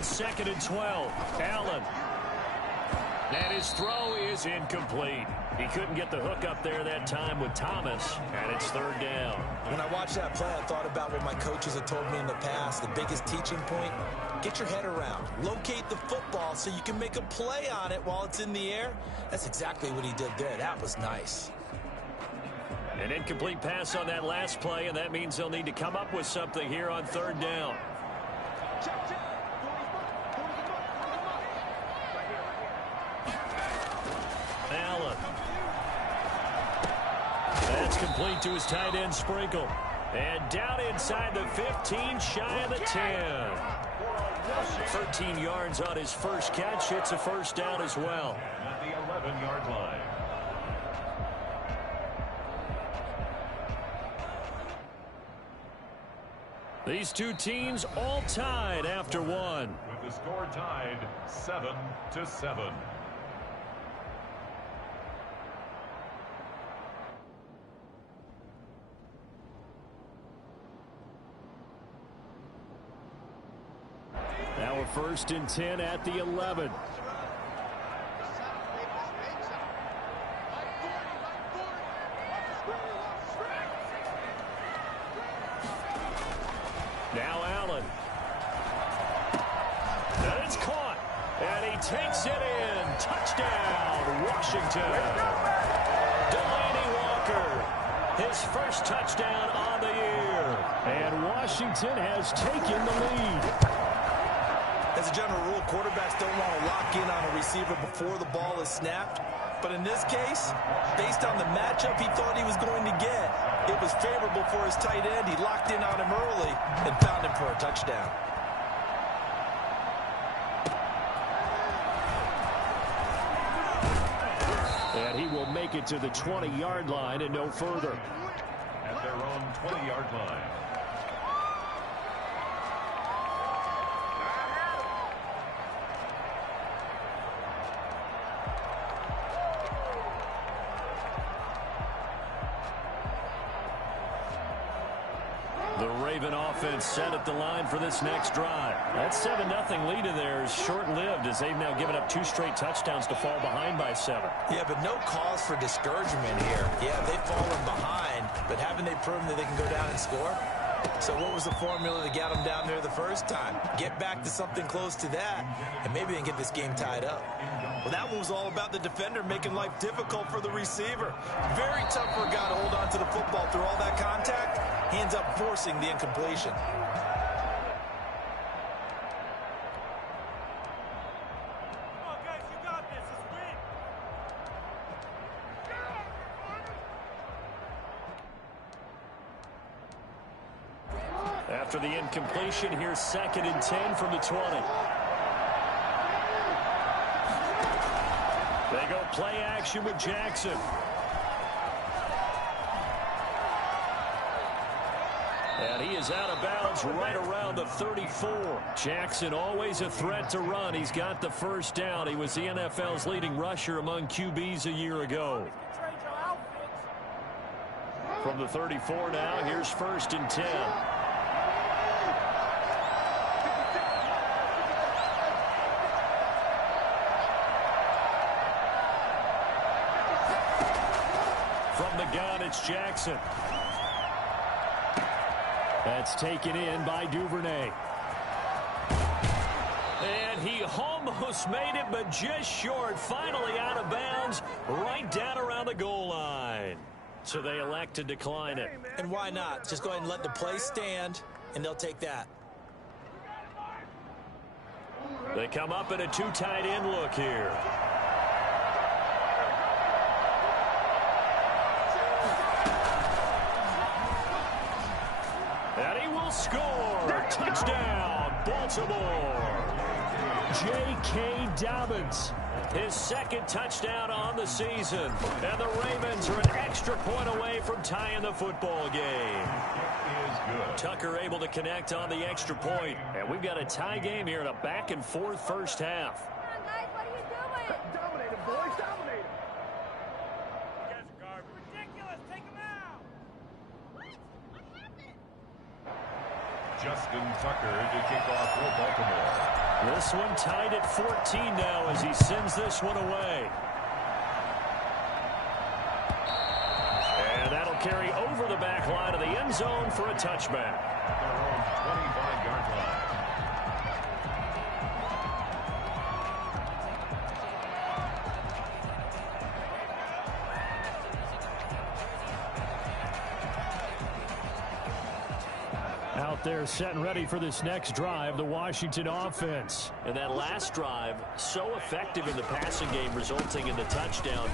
on 2nd and 12. Allen. And his throw is incomplete. He couldn't get the hook up there that time with Thomas, and it's 3rd down. When I watched that play, I thought about what my coaches have told me in the past. The biggest teaching point, get your head around. Locate the football so you can make a play on it while it's in the air. That's exactly what he did there. That was nice. An incomplete pass on that last play, and that means they'll need to come up with something here on 3rd down. Allen. That's complete to his tight end, Sprinkle. And down inside the 15, shy of the 10. 13 yards on his first catch. It's a 1st down as well. At the 11-yard line. These two teams all tied after one. With the score tied 7-7. Now a 1st and 10 at the 11. Now Allen. And it's caught. And he takes it in. Touchdown, Washington. Delaney Walker. His first touchdown on the year. And Washington has taken the lead. As a general rule, quarterbacks don't want to lock in on a receiver before the ball is snapped. But in this case, based on the matchup he thought he was going to get, it was favorable for his tight end. He locked in on him early and found him for a touchdown. And he will make it to the 20-yard line and no further. At their own 20-yard line. The Raven offense set at the line for this next drive. That 7-0 lead of theirs short-lived as they've now given up 2 straight touchdowns to fall behind by 7. Yeah, but no cause for discouragement here. Yeah, they've fallen behind, but haven't they proven that they can go down and score? So what was the formula to get them down there the first time? Get back to something close to that, and maybe they can get this game tied up. Well, that one was all about the defender making life difficult for the receiver. Very tough for a guy to hold on to the football through all that contact. He ends up forcing the incompletion. After the incompletion, here's 2nd and 10 from the 20. They go play action with Jackson. And he is out of bounds right around the 34. Jackson always a threat to run. He's got the 1st down. He was the NFL's leading rusher among QBs a year ago. From the 34 now, here's 1st and 10. From the gun, it's Jackson. That's taken in by Duvernay. And he almost made it, but just short. Finally out of bounds, right down around the goal line. So they elect to decline it. And why not? Just go ahead and let the play stand, and they'll take that. They come up in a 2 tight end look here. And he will score. Touchdown, Baltimore. J.K. Dobbins, his 2nd touchdown on the season. And the Ravens are an extra point away from tying the football game. Tucker able to connect on the extra point. And we've got a tie game here in a back-and-forth first half. Come on, guys, what are you doing? Dominate him, boys, dominate him. You guys are garbage. Ridiculous, take him out. What happened? Justin Tucker to kick off for Baltimore. This one tied at 14 now as he sends this one away. And that'll carry over the back line of the end zone for a touchback. Their own 25-yard line. Out there set and ready for this next drive, the Washington offense. And that last drive, so effective in the passing game, resulting in the touchdown.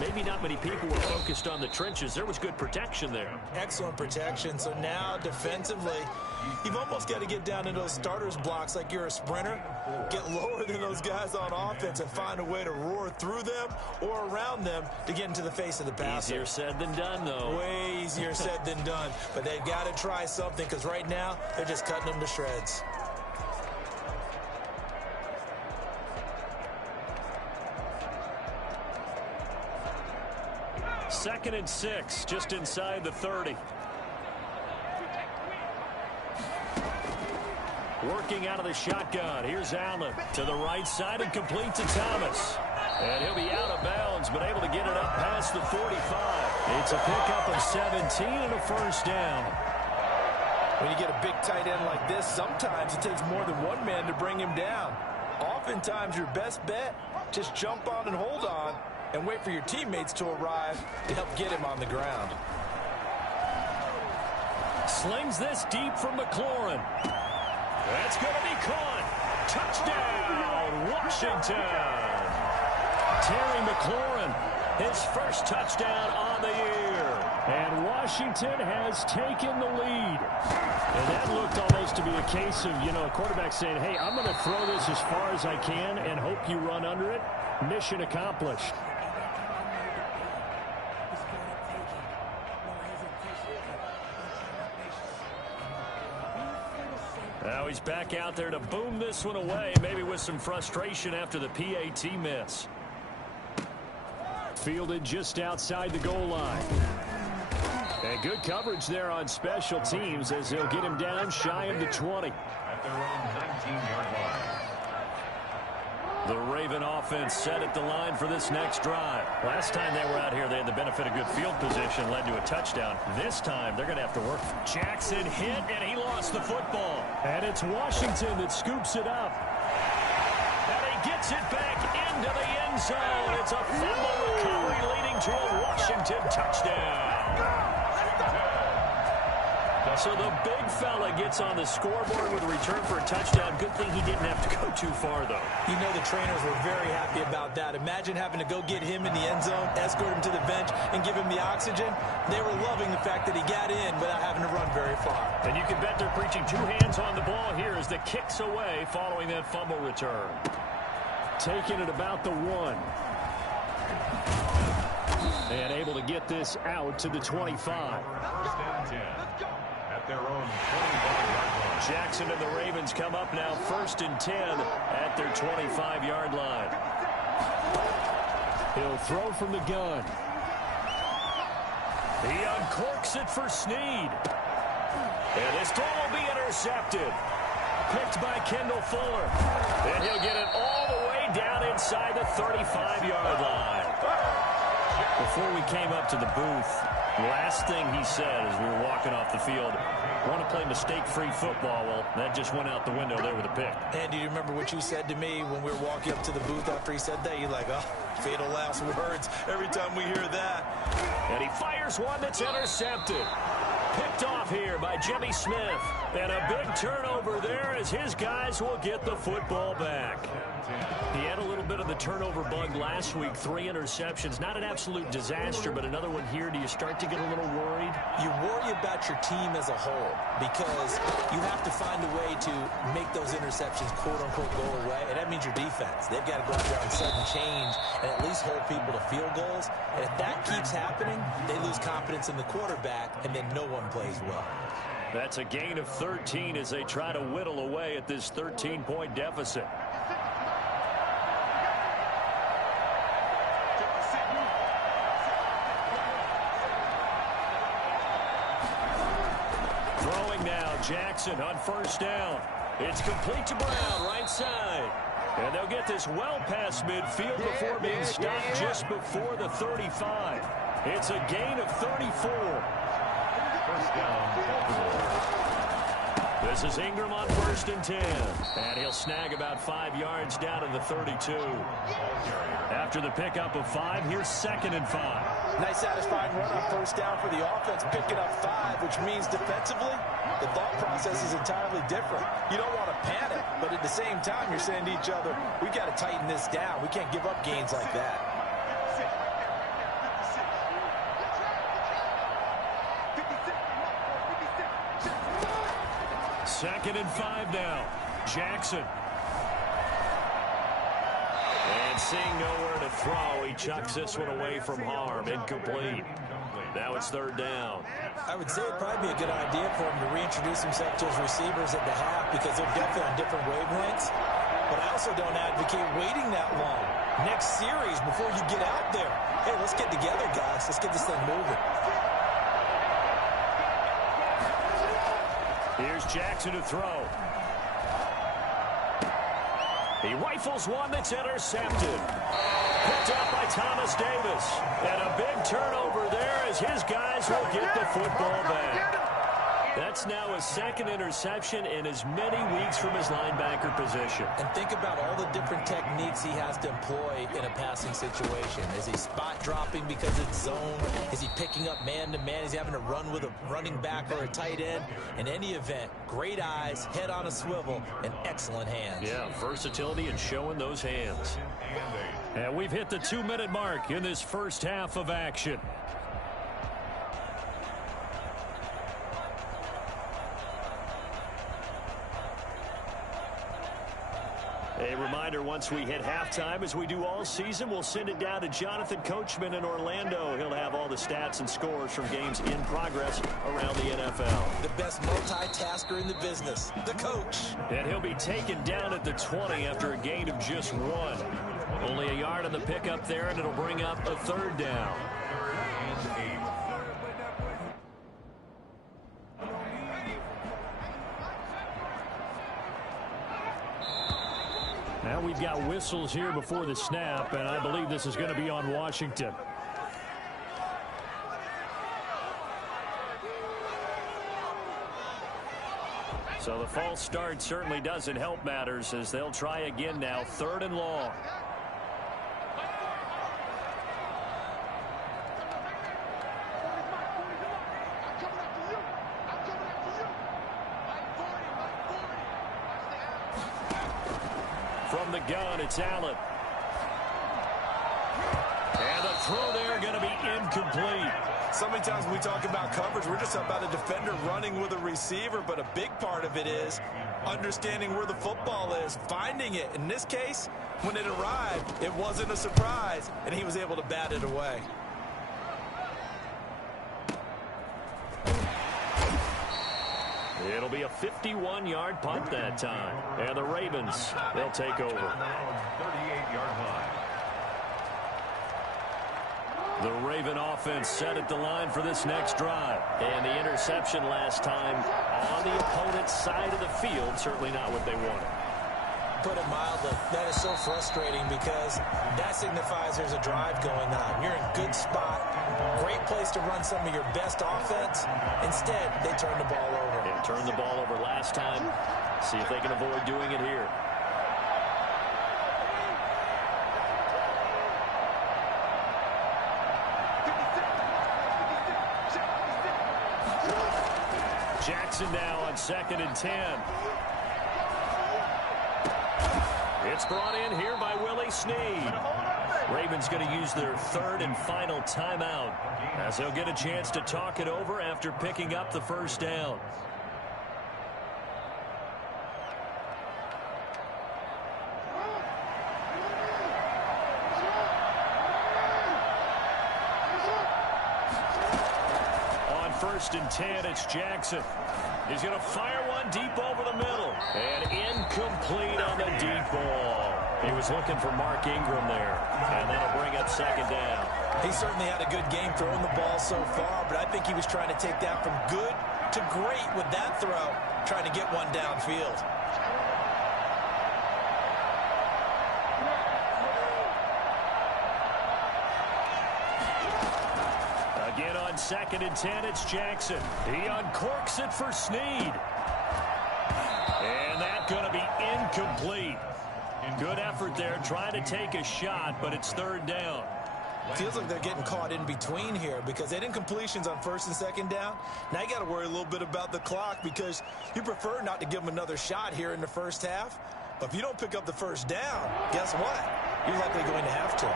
Maybe not many people were focused on the trenches. There was good protection there. Excellent protection. So now defensively, you've almost got to get down in those starters blocks like you're a sprinter. Get lower than those guys on offense and find a way to roar through them or around them to get into the face of the passer. Easier said than done, though. Way easier said than done. But they've got to try something because right now they're just cutting them to shreds. Second and 6, just inside the 30. Working out of the shotgun. Here's Allen to the right side and complete to Thomas. And he'll be out of bounds, but able to get it up past the 45. It's a pickup of 17 and a first down. When you get a big tight end like this, sometimes it takes more than one man to bring him down. Oftentimes, your best bet, just jump on and hold on and wait for your teammates to arrive to help get him on the ground. Slings this deep from McLaurin. That's going to be caught. Touchdown, Washington. Terry McLaurin, his first touchdown on the year. And Washington has taken the lead. And that looked almost to be a case of, a quarterback saying, hey, I'm going to throw this as far as I can and hope you run under it. Mission accomplished. Now he's back out there to boom this one away, maybe with some frustration after the PAT miss. Fielded just outside the goal line. And good coverage there on special teams as they'll get him down shy of the 20. At their own 19-yard line. The Raven offense set at the line for this next drive. Last time they were out here, they had the benefit of good field position, led to a touchdown. This time, they're going to have to work. Jackson hit, and he lost the football. And it's Washington that scoops it up. And he gets it back into the end zone. It's a fumble recovery leading to a Washington touchdown. So the big fella gets on the scoreboard with a return for a touchdown. Good thing he didn't have to go too far, though. You know the trainers were very happy about that. Imagine having to go get him in the end zone, escort him to the bench, and give him the oxygen. They were loving the fact that he got in without having to run very far. And you can bet they're preaching two hands on the ball here as the kick's away following that fumble return. Taking it about the 1. And able to get this out to the 25. First and 10. At their own 25-yard line. Jackson and the Ravens come up now 1st and 10 at their 25-yard line. He'll throw from the gun. He uncorks it for Snead. And this throw will be intercepted. Picked by Kendall Fuller. And he'll get it all the way down inside the 35-yard line. Before we came up to the booth, last thing he said as we were walking off the field, want to play mistake-free football. Well, that just went out the window there with a pick. And do you remember what you said to me when we were walking up to the booth after he said that? You're like, oh, fatal last words every time we hear that. And he fires one that's intercepted. Picked off here by Jimmy Smith. And a big turnover there as his guys will get the football back. He had a little bit of the turnover bug last week. 3 interceptions. Not an absolute disaster, but another one here. Do you start to get a little worried? You worry about your team as a whole because you have to find a way to make those interceptions, quote-unquote, go away. And that means your defense. They've got to go out there on sudden change and at least hold people to field goals. And if that keeps happening, they lose confidence in the quarterback, and then no one plays well. That's a gain of 13 as they try to whittle away at this 13-point deficit. Throwing now, Jackson on 1st down. It's complete to Brown, right side. And they'll get this well past midfield before being stopped just before the 35. It's a gain of 34. First down, Baltimore. This is Ingram on 1st and 10. And he'll snag about 5 yards down to the 32. After the pickup of 5, here's 2nd and 5. Nice satisfying run on 1st down for the offense, picking up 5, which means defensively, the thought process is entirely different. You don't want to panic, but at the same time, you're saying to each other, we've got to tighten this down. We can't give up gains like that. Second and 5 now. Jackson. And seeing nowhere to throw, he chucks this one away from harm. Incomplete. Now it's 3rd down. I would say it'd probably be a good idea for him to reintroduce himself to his receivers at the half because they're definitely on different wavelengths. But I also don't advocate waiting that long. Next series, before you get out there, hey, let's get together, guys. Let's get this thing moving. Here's Jackson to throw. He rifles one that's intercepted. Picked up by Thomas Davis. And a big turnover there as his guys will get the football back. That's now his 2nd interception in as many weeks from his linebacker position. And think about all the different techniques he has to employ in a passing situation. Is he spot dropping because it's zone? Is he picking up man-to-man? Is he having to run with a running back or a tight end? In any event, great eyes, head on a swivel, and excellent hands. Yeah, versatility and showing those hands. And we've hit the 2-minute mark in this first half of action. A reminder, once we hit halftime, as we do all season, we'll send it down to Jonathan Coachman in Orlando. He'll have all the stats and scores from games in progress around the NFL. The best multitasker in the business, the coach. And he'll be taken down at the 20 after a gain of just 1. Only a yard on the pickup there, and it'll bring up a 3rd down. Now we've got whistles here before the snap, and I believe this is going to be on Washington. So the false start certainly doesn't help matters as they'll try again now, 3rd and long. From the gun, it's Allen. And the throw there going to be incomplete. So many times when we talk about coverage, we're just about a defender running with a receiver, but a big part of it is understanding where the football is, finding it. In this case, when it arrived, it wasn't a surprise, and he was able to bat it away. It'll be a 51-yard punt that time. And the Ravens, they'll take over. 38-yard line. The Raven offense set at the line for this next drive. And the interception last time on the opponent's side of the field, certainly not what they wanted. Put it mildly, that is so frustrating because that signifies there's a drive going on. You're in a good spot, great place to run some of your best offense. Instead, they turn the ball over. They turned the ball over last time. See if they can avoid doing it here. Jackson now on 2nd and 10. It's brought in here by Willie Snead. Ravens going to use their 3rd and final timeout as they'll get a chance to talk it over after picking up the 1st down. On 1st and 10, it's Jackson. He's going to fire one deep over the middle. And incomplete on the deep ball. He was looking for Mark Ingram there. And that'll bring up 2nd down. He certainly had a good game throwing the ball so far, but I think he was trying to take that from good to great with that throw, trying to get one downfield. Again on 2nd and 10, it's Jackson. He uncorks it for Snead. And that's going to be incomplete. Good effort there, trying to take a shot, but it's 3rd down. Feels like they're getting caught in between here because they did incompletions on 1st and 2nd down. Now you got to worry a little bit about the clock because you prefer not to give them another shot here in the first half. But if you don't pick up the 1st down, guess what? You're likely going to have to.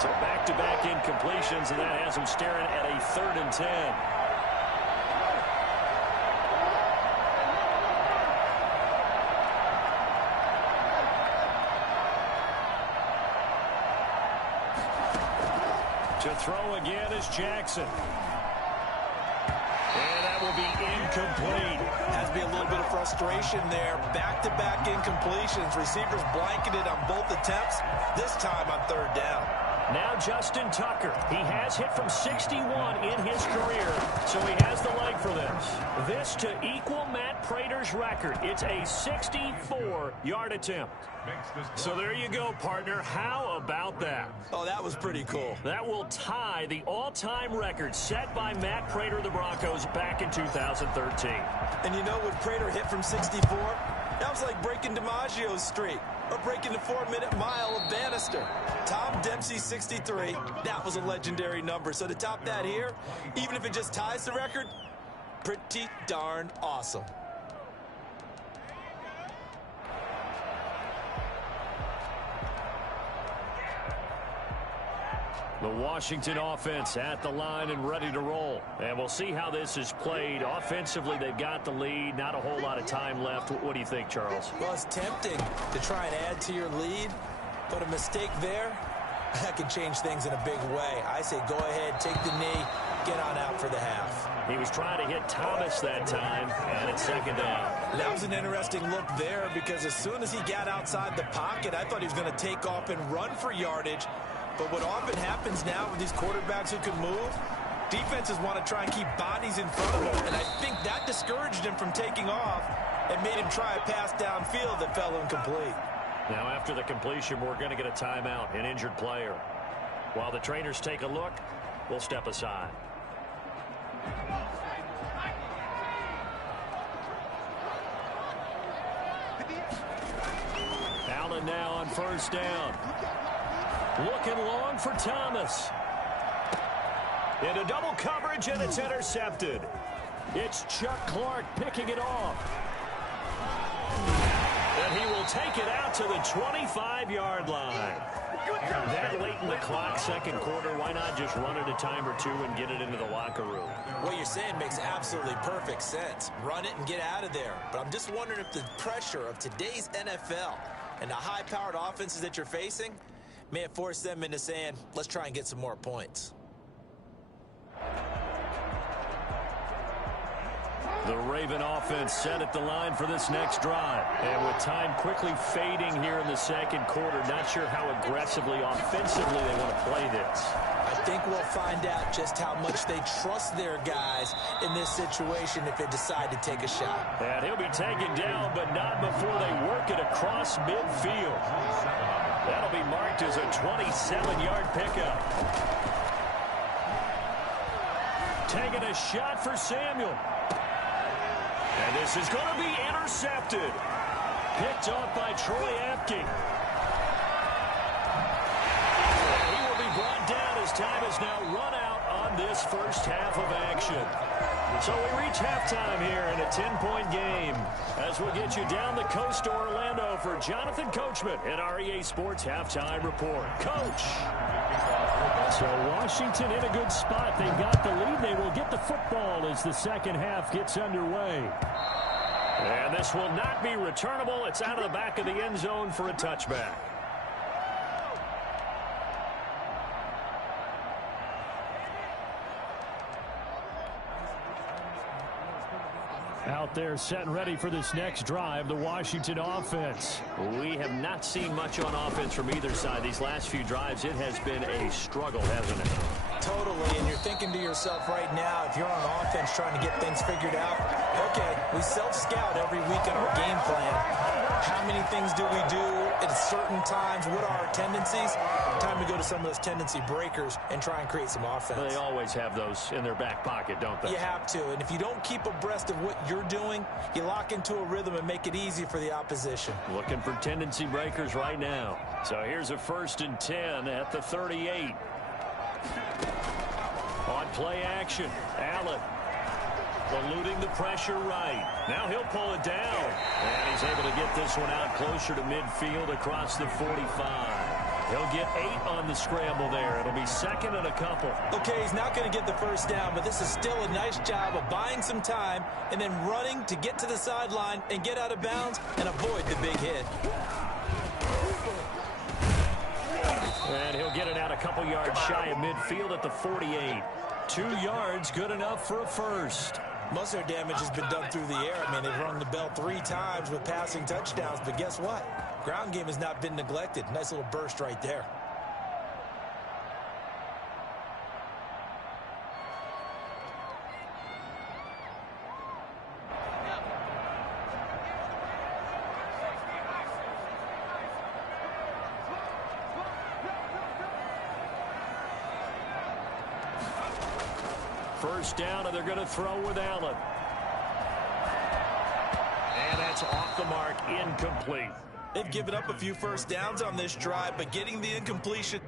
So back-to-back incompletions, and that has them staring at a 3rd and 10. To throw again is Jackson. And that will be incomplete. Has to be a little bit of frustration there. Back-to-back incompletions. Receivers blanketed on both attempts, this time on 3rd down. Now Justin Tucker. He has hit from 61 in his career, so he has the leg for this. This to equal Matt Prater's record. It's a 64-yard attempt. So there you go, partner. How about that? Oh, that was pretty cool. That will tie the all-time record set by Matt Prater of the Broncos back in 2013. And you know when Prater hit from 64? That was like breaking DiMaggio's streak or breaking the 4-minute mile of Bannister. Tom Dempsey, 63. That was a legendary number. So to top that here, even if it just ties the record, pretty darn awesome. The Washington offense at the line and ready to roll. And we'll see how this is played. Offensively, they've got the lead. Not a whole lot of time left. What do you think, Charles? Well, it's tempting to try and add to your lead, but a mistake there, that could change things in a big way. I say go ahead, take the knee, get on out for the half. He was trying to hit Thomas that time, and it's 2nd down. That was an interesting look there because as soon as he got outside the pocket, I thought he was going to take off and run for yardage. But what often happens now with these quarterbacks who can move, defenses want to try and keep bodies in front of them. And I think that discouraged him from taking off and made him try a pass downfield that fell incomplete. Now after the completion, we're going to get a timeout, an injured player. While the trainers take a look, we'll step aside. Allen now on 1st down. Looking long for Thomas. Into double coverage, and it's intercepted. It's Chuck Clark picking it off. And he will take it out to the 25-yard line. That late in the clock, 2nd quarter, why not just run it a time or two and get it into the locker room? What you're saying makes absolutely perfect sense. Run it and get out of there. But I'm just wondering if the pressure of today's NFL and the high-powered offenses that you're facing may have forced them into saying, let's try and get some more points. The Raven offense set at the line for this next drive. And with time quickly fading here in the 2nd quarter, not sure how aggressively, offensively they want to play this. I think we'll find out just how much they trust their guys in this situation if they decide to take a shot. And he'll be taken down, but not before they work it across midfield. That'll be marked as a 27-yard pickup. Taking a shot for Samuel. And this is going to be intercepted. Picked off by Troy Apke. He will be brought down as time is now run out on this first half of action. So we reach halftime here in a 10-point game as we'll get you down the coast to Orlando for Jonathan Coachman at our EA Sports Halftime Report. Coach. So Washington in a good spot. They've got the lead. They will get the football as the 2nd half gets underway. And this will not be returnable. It's out of the back of the end zone for a touchback. Out there set and ready for this next drive, the Washington offense. We have not seen much on offense from either side. These last few drives, it has been a struggle, hasn't it? Totally, and you're thinking to yourself right now, if you're on offense trying to get things figured out, okay, we self-scout every week in our game plan. How many things do we do at certain times? What are our tendencies? Time to go to some of those tendency breakers and try and create some offense. They always have those in their back pocket, don't they? You have to, and if you don't keep abreast of what you're doing, you lock into a rhythm and make it easy for the opposition. Looking for tendency breakers right now. So here's a 1st and 10 at the 38. On play action, Allen eluding the pressure right. Now he'll pull it down. And he's able to get this one out closer to midfield across the 45. He'll get 8 on the scramble there. It'll be 2nd and a couple. Okay, he's not going to get the first down, but this is still a nice job of buying some time and then running to get to the sideline and get out of bounds and avoid the big hit. And he'll get it out a couple yards shy of midfield at the 48. 2 yards, good enough for a first. Most of their damage has been done through the air. I mean, they've rung the bell 3 times with passing touchdowns, but guess what? Ground game has not been neglected. Nice little burst right there. First down, and they're going to throw with Allen. And that's off the mark, incomplete. They've given up a few first downs on this drive, but getting the incompletion.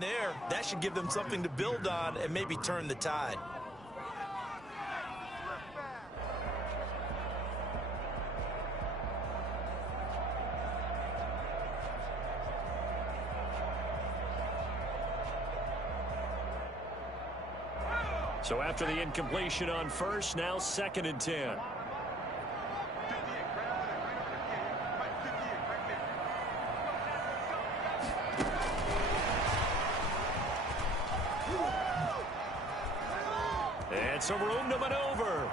There, that should give them something to build on and maybe turn the tide. So after the incompletion on first, now 2nd and 10. And some room to maneuver.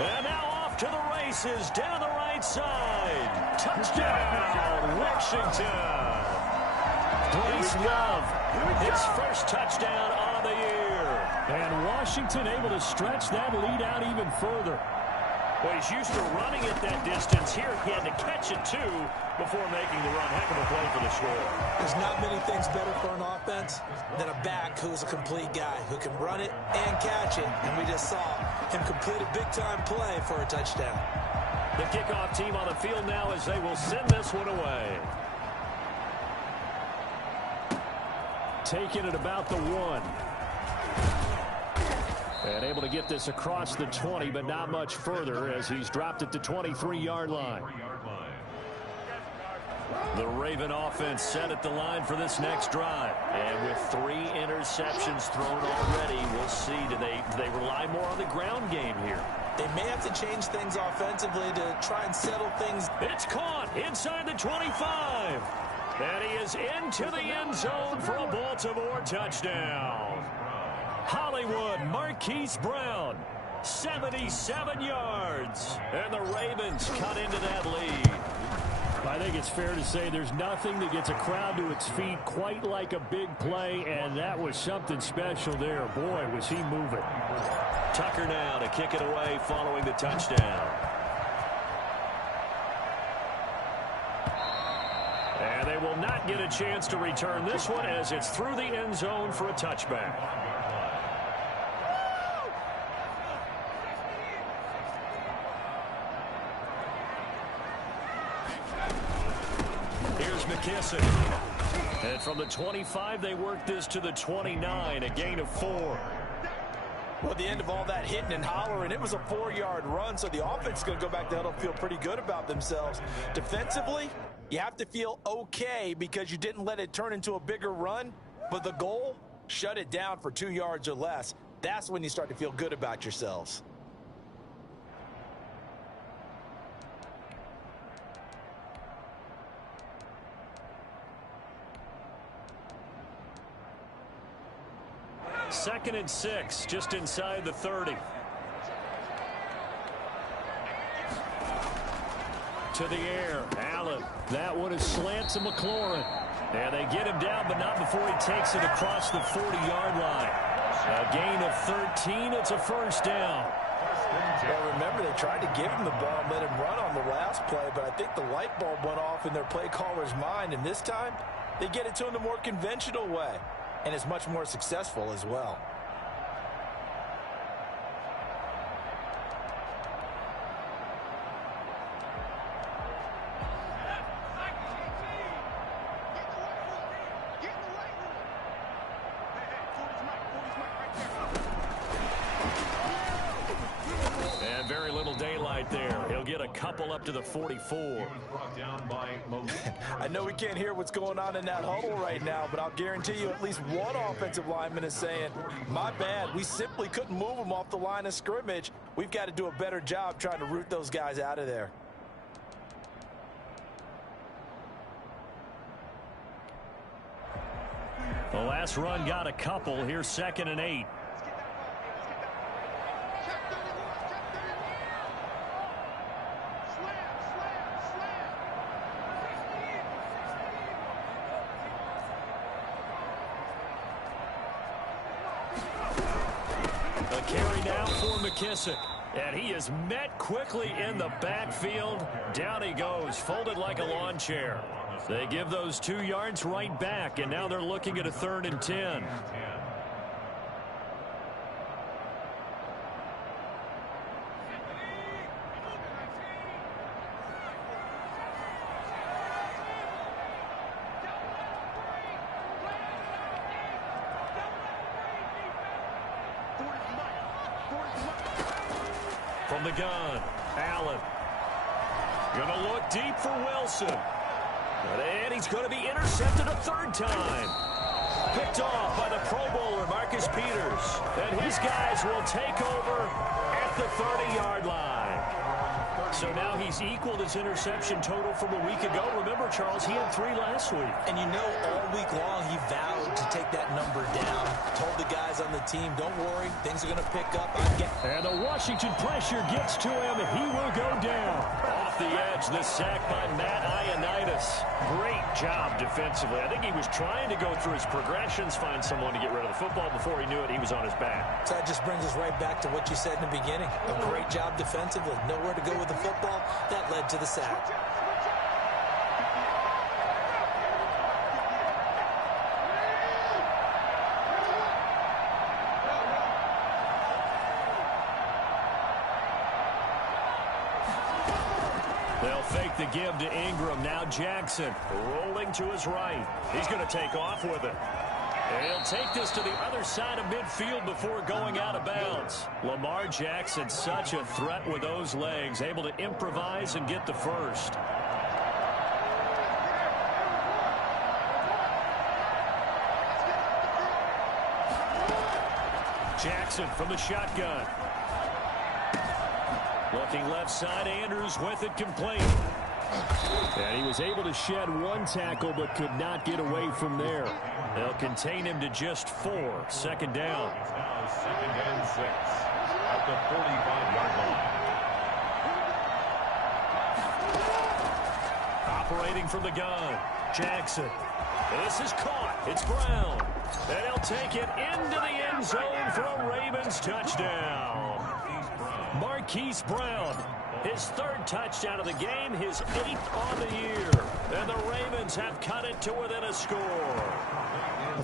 And now off to the races down the right side. Touchdown, Washington. Bryce Love, his first touchdown on the year. And Washington able to stretch that lead out even further. Well, he's used to running at that distance. Here he had to catch it, too, before making the run. Heck of a play for the score. There's not many things better for an offense than a back who's a complete guy who can run it and catch it. And we just saw him complete a big-time play for a touchdown. The kickoff team on the field now as they will send this one away. Taking it about the 1. And able to get this across the 20, but not much further as he's dropped it to 23-yard line. The Raven offense set at the line for this next drive. And with 3 interceptions thrown already, we'll see. Do they rely more on the ground game here? They may have to change things offensively to try and settle things. It's caught inside the 25. And he is into the end zone for a Baltimore touchdown. Hollywood Marquise Brown, 77 yards. And the Ravens cut into that lead. I think it's fair to say there's nothing that gets a crowd to its feet quite like a big play, and that was something special there. Boy, was he moving. Tucker now to kick it away following the touchdown. And they will not get a chance to return this one as it's through the end zone for a touchback. Here's McKissick. And from the 25, they work this to the 29, a gain of 4. Well, the end of all that hitting and hollering, it was a 4-yard run, so the offense is going to go back to huddle and feel pretty good about themselves. Defensively, you have to feel okay because you didn't let it turn into a bigger run, but the goal, shut it down for 2 yards or less. That's when you start to feel good about yourselves. Second and 6, just inside the 30. To the air, Allen. That one is slant to McLaurin. And they get him down, but not before he takes it across the 40-yard line. A gain of 13, it's a first down. Well, remember, they tried to give him the ball and let him run on the last play, but I think the light bulb went off in their play caller's mind, and this time they get it to him the more conventional way. And it's much more successful as well. And very little daylight there. He'll get a couple up to the 44. I know we can't hear what's going on in that huddle right now, but I'll guarantee you at least one offensive lineman is saying, my bad, we simply couldn't move them off the line of scrimmage. We've got to do a better job trying to root those guys out of there. The last run got a couple. Here's 2nd and 8. A carry now for McKissick. And he is met quickly in the backfield. Down he goes, folded like a lawn chair. They give those 2 yards right back, and now they're looking at a 3rd and 10. From the gun, Allen. Gonna look deep for Wilson. And he's going to be intercepted a 3rd time. Picked off by the Pro Bowler, Marcus Peters. And his guys will take over at the 30-yard line. So now he's equaled his interception total from a week ago. Remember, Charles, he had 3 last week. And you know, all week long he vowed to take that number down. Told the guys on the team, don't worry, things are going to pick up. And the Washington pressure gets to him. He will go down. Off the edge, the sack by Matt Ioannidis. Great job defensively. I think he was trying to go through his progressions, find someone to get rid of the football. Before he knew it, he was on his back. So that just brings us right back to what you said in the beginning. A great job defensively. Nowhere to go with the football. That led to the sack. They'll fake the give to Ingram. Now Jackson rolling to his right. He's going to take off with it. And he'll take this to the other side of midfield before going out of bounds. Lamar Jackson, such a threat with those legs, able to improvise and get the first. Jackson from the shotgun. Looking left side, Andrews with it complete. And he was able to shed 1 tackle but could not get away from there. They'll contain him to just 4. 2nd down. It's now 2nd and 6 at the 45-yard line. Operating from the gun, Jackson. This is caught. It's Brown. And he'll take it into the end zone for a Ravens touchdown. Marquise Brown, his 3rd touchdown of the game, his 8th on the year. And the Ravens have cut it to within a score.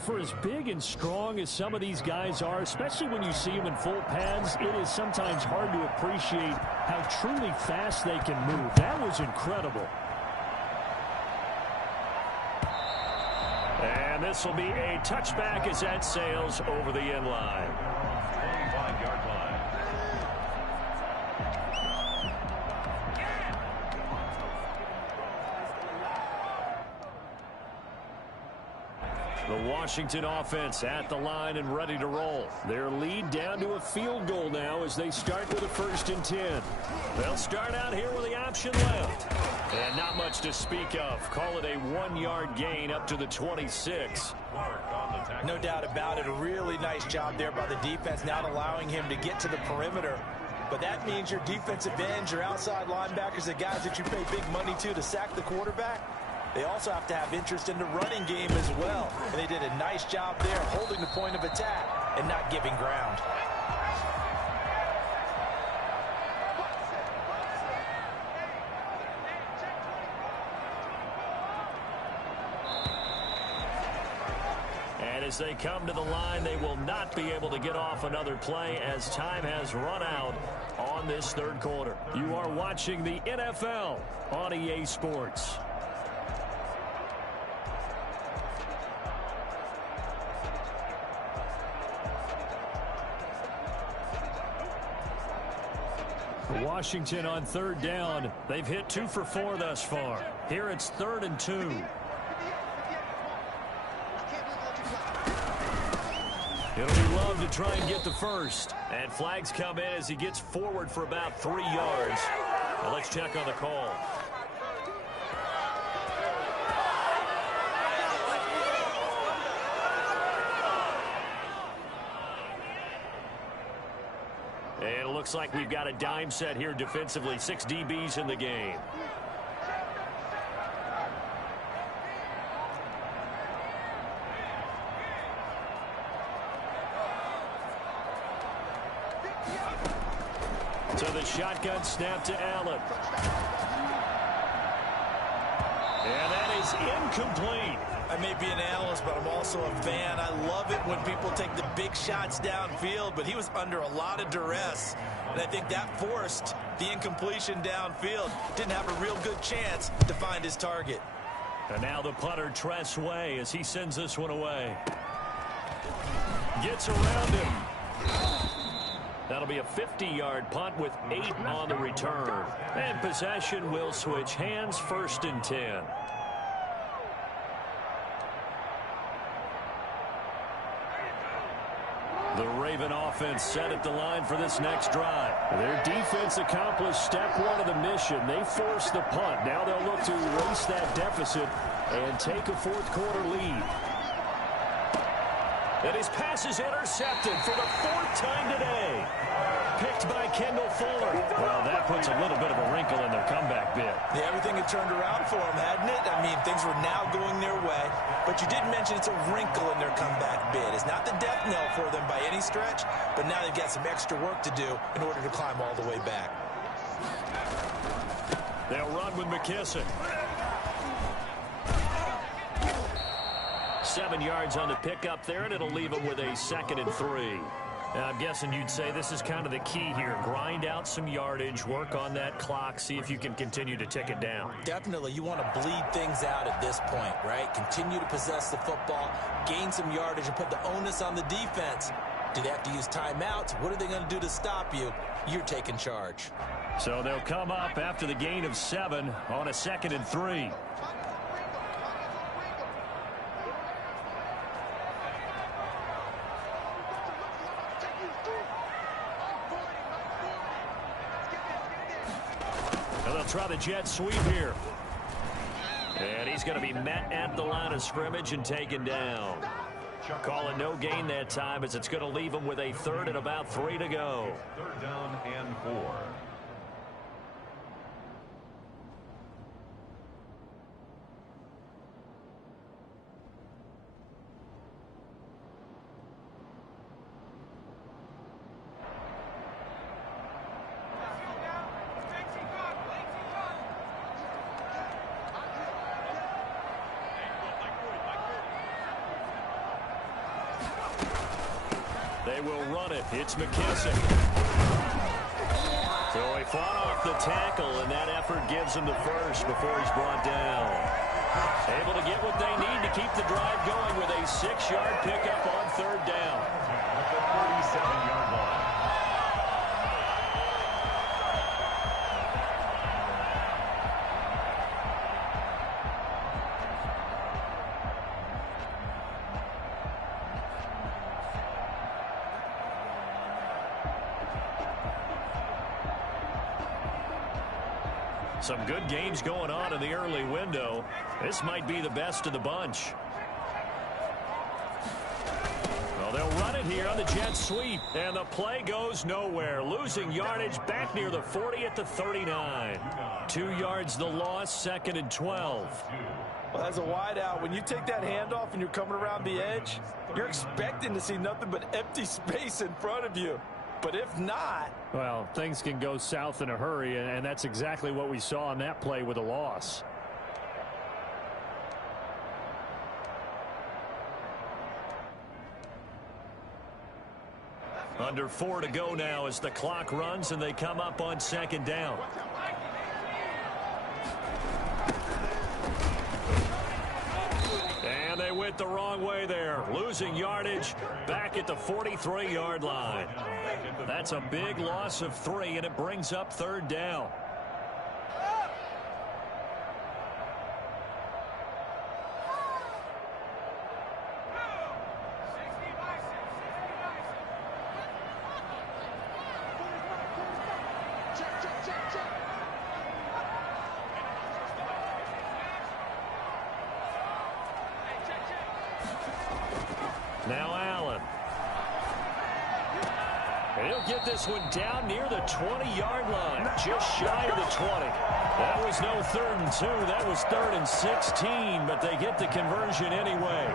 For as big and strong as some of these guys are, especially when you see them in full pads, it is sometimes hard to appreciate how truly fast they can move. That was incredible. And this will be a touchback as that sails over the end line. 25-yard The Washington offense at the line and ready to roll. Their lead down to a field goal now as they start with a 1st and 10. They'll start out here with the option left. And not much to speak of. Call it a 1-yard gain up to the 26. No doubt about it. A really nice job there by the defense, not allowing him to get to the perimeter. But that means your defensive ends, your outside linebackers, the guys that you pay big money to sack the quarterback, they also have to have interest in the running game as well. And they did a nice job there holding the point of attack and not giving ground. And as they come to the line, they will not be able to get off another play as time has run out on this 3rd quarter. You are watching the NFL on EA Sports. Washington on 3rd down. They've hit 2 for 4 thus far. Here it's 3rd and 2. It'll be Love to try and get the first. And flags come in as he gets forward for about 3 yards. Now let's check on the call. And it looks like we've got a dime set here defensively. 6 DBs in the game. So the shotgun snap to Allen. And that is incomplete. I may be an analyst, but I'm also a fan. I love it when people take the big shots downfield, but he was under a lot of duress, and I think that forced the incompletion downfield. Didn't have a real good chance to find his target. And now the punter, Tress Way, as he sends this one away. Gets around him. That'll be a 50-yard punt with 8 on the return. And possession will switch hands, 1st and 10. The Raven offense set at the line for this next drive. Their defense accomplished step 1 of the mission. They forced the punt. Now they'll look to erase that deficit and take a 4th quarter lead. And his pass is intercepted for the 4th time today. Picked by Kendall Fuller. Well, that puts a little bit of a wrinkle in their comeback bid. Yeah, everything had turned around for them, hadn't it? I mean, things were now going their way. But you did mention it's a wrinkle in their comeback bid. It's not the death knell for them by any stretch, but now they've got some extra work to do in order to climb all the way back. They'll run with McKissick. 7 yards on the pickup there, and it'll leave them with a 2nd and 3. Now, I'm guessing you'd say this is kind of the key here. Grind out some yardage, work on that clock, see if you can continue to tick it down. Definitely. You want to bleed things out at this point, right? Continue to possess the football, gain some yardage, and put the onus on the defense. Do they have to use timeouts? What are they going to do to stop you? You're taking charge. So they'll come up after the gain of 7 on a 2nd and 3. Try the jet sweep here. And he's going to be met at the line of scrimmage and taken down. Calling no gain that time as it's going to leave him with a 3rd and about 3 to go. 3rd down and 4. They will run it. It's McKissick. So he fought off the tackle, and that effort gives him the first before he's brought down. Able to get what they need to keep the drive going with a 6-yard pickup on 3rd down. At the 47-yard line. Some good games going on in the early window. This might be the best of the bunch. Well, they'll run it here on the jet sweep, and the play goes nowhere. Losing yardage back near the 40 at the 39. 2 yards the loss, 2nd and 12. Well, as a wideout, when you take that handoff and you're coming around the edge, you're expecting to see nothing but empty space in front of you. But if not... Well, things can go south in a hurry, and that's exactly what we saw on that play with a loss. Under 4 to go now as the clock runs and they come up on 2nd down. And they went the wrong way there, losing yardage back at the 43-yard line. That's a big loss of 3, and it brings up 3rd down. Now Allen. And he'll get this one down near the 20-yard line, just shy of the 20. That was no 3rd and 2. That was 3rd and 16, but they get the conversion anyway.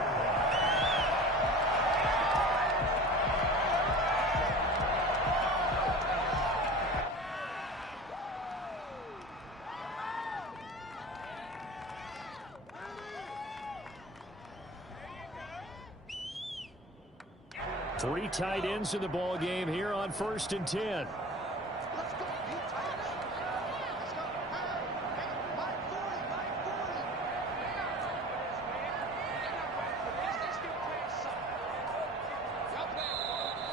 Three tight ends in the ball game here on 1st and 10.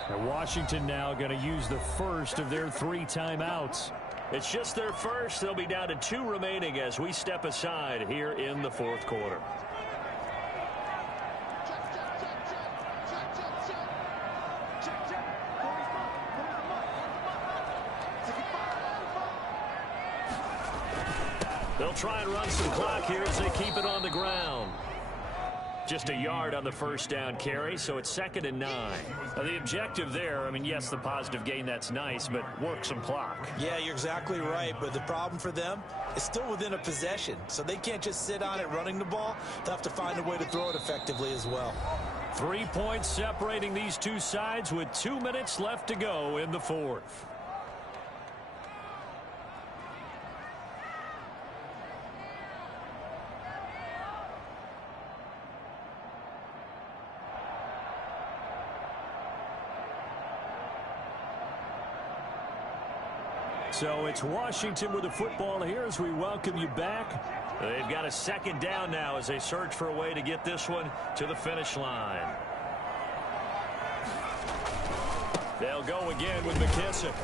And Washington now going to use the first of their 3 timeouts. It's just their first. They'll be down to 2 remaining as we step aside here in the 4th quarter. They'll try and run some clock here as they keep it on the ground. Just a yard on the 1st down carry, so it's 2nd and 9. Now, the objective there, I mean, yes, the positive gain, that's nice, but work some clock. Yeah, you're exactly right, but the problem for them is still within a possession, so they can't just sit on it running the ball. They'll have to find a way to throw it effectively as well. 3 points separating these two sides with 2 minutes left to go in the 4th. So it's Washington with the football here as we welcome you back. They've got a 2nd down now as they search for a way to get this one to the finish line. They'll go again with McKissick.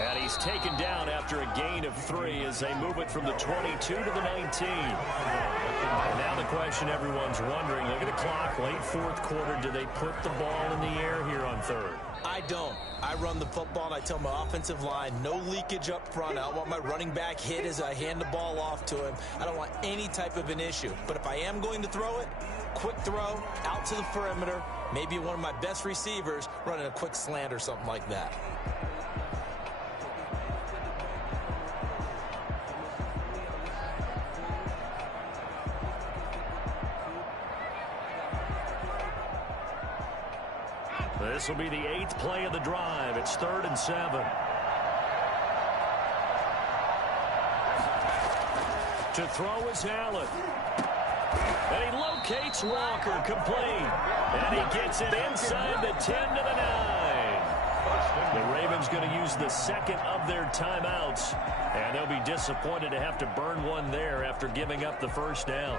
And he's taken down after a gain of 3 as they move it from the 22 to the 19. And now the question everyone's wondering, look at the clock, late 4th quarter, do they put the ball in the air here on 3rd? I don't. I run the football and I tell my offensive line, no leakage up front. I don't want my running back hit as I hand the ball off to him. I don't want any type of an issue. But if I am going to throw it, quick throw, out to the perimeter, maybe one of my best receivers running a quick slant or something like that. This will be the 8th play of the drive. It's 3rd and 7. To throw is Allen. And he locates Walker, complete. And he gets it inside the 10 to the 9. The Ravens going to use the 2nd of their timeouts. And they'll be disappointed to have to burn one there after giving up the 1st down.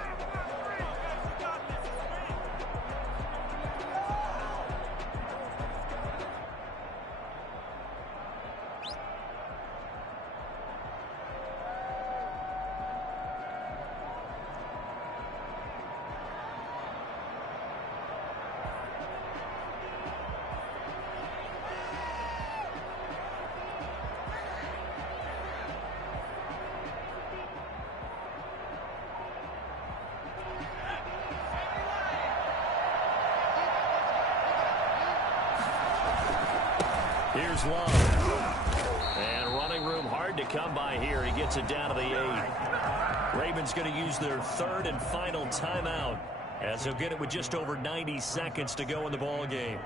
Here's Love. And running room hard to come by here. He gets it down to the 8. Ravens going to use their third and final timeout, as they'll get it with just over 90 seconds to go in the ball game.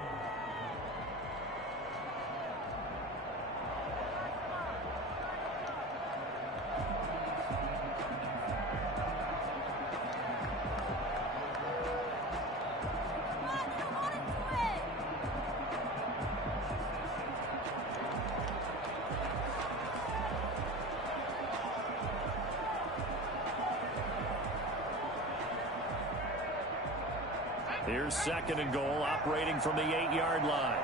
Here's second and goal, operating from the 8-yard line.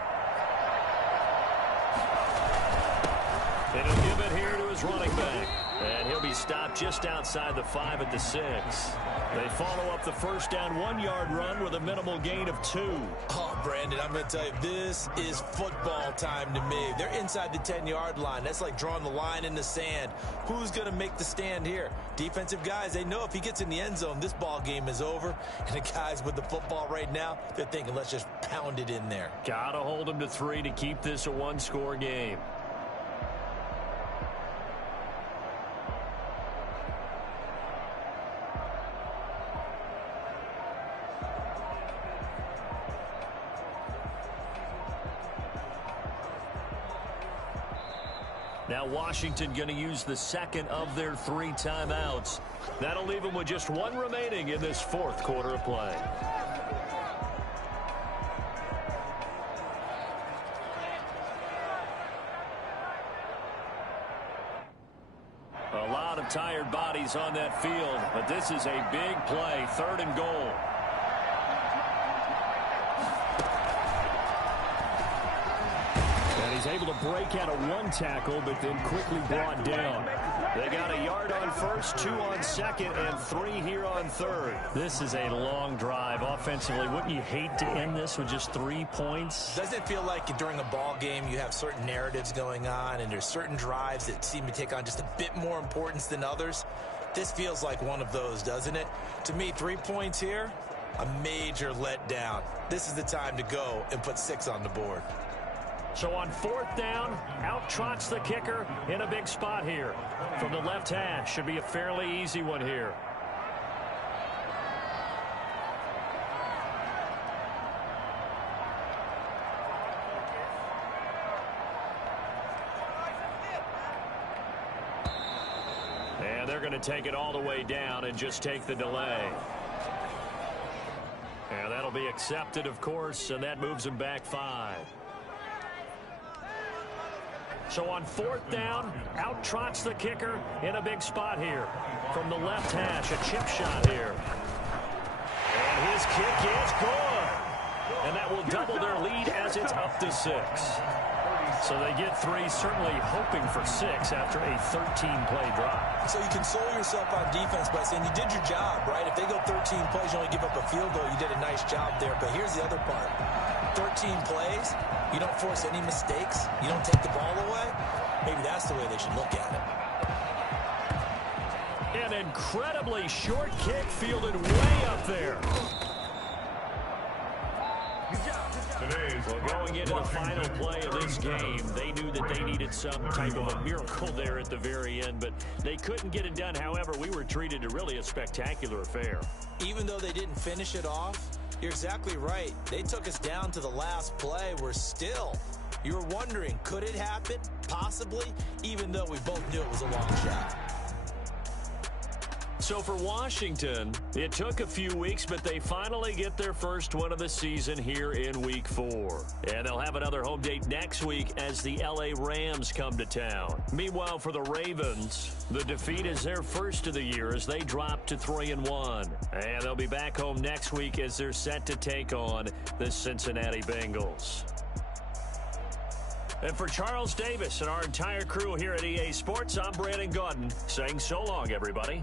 And he'll give it here to his running back. And he'll be stopped just outside the 5 at the 6. They follow up the first down 1-yard run with a minimal gain of 2. Oh, Brandon, I'm going to tell you, this is football time to me. They're inside the 10-yard line. That's like drawing the line in the sand. Who's going to make the stand here? Defensive guys, they know if he gets in the end zone, this ball game is over. And the guys with the football right now, they're thinking, let's just pound it in there. Got to hold him to 3 to keep this a one-score game. Now Washington going to use the second of their 3 timeouts. That'll leave them with just 1 remaining in this 4th quarter of play. A lot of tired bodies on that field, but this is a big play, 3rd and goal. He's able to break out of 1 tackle, but then quickly brought down. They got a yard on first, 2 on second, and 3 here on third. This is a long drive offensively. Wouldn't you hate to end this with just 3 points? Doesn't it feel like during a ball game you have certain narratives going on and there's certain drives that seem to take on just a bit more importance than others? This feels like one of those, doesn't it? To me, 3 points here, a major letdown. This is the time to go and put 6 on the board. So on 4th down, out trots the kicker in a big spot here. From the left hash, should be a fairly easy one here. And they're going to take it all the way down and just take the delay. And that'll be accepted, of course, and that moves them back 5. So on 4th down, out trots the kicker in a big spot here. From the left hash, a chip shot here. And his kick is good. And that will double their lead as it's up to 6. So they get 3, certainly hoping for 6 after a 13-play drive. So you console yourself on defense by saying you did your job, right? If they go 13 plays, you only give up a field goal, you did a nice job there. But here's the other part. 13 plays, you don't force any mistakes, you don't take the ball away. Maybe that's the way they should look at it. An incredibly short kick fielded way up there. Well, going into the final play of this game, they knew that they needed some type of a miracle there at the very end, but they couldn't get it done. However, we were treated to really a spectacular affair. Even though they didn't finish it off, you're exactly right. They took us down to the last play. We're still, you were wondering, could it happen? Possibly, even though we both knew it was a long shot. So for Washington, it took a few weeks, but they finally get their first win of the season here in Week 4. And they'll have another home date next week as the LA Rams come to town. Meanwhile, for the Ravens, the defeat is their first of the year as they drop to 3-1. And they'll be back home next week as they're set to take on the Cincinnati Bengals. And for Charles Davis and our entire crew here at EA Sports, I'm Brandon Gaudin saying so long, everybody.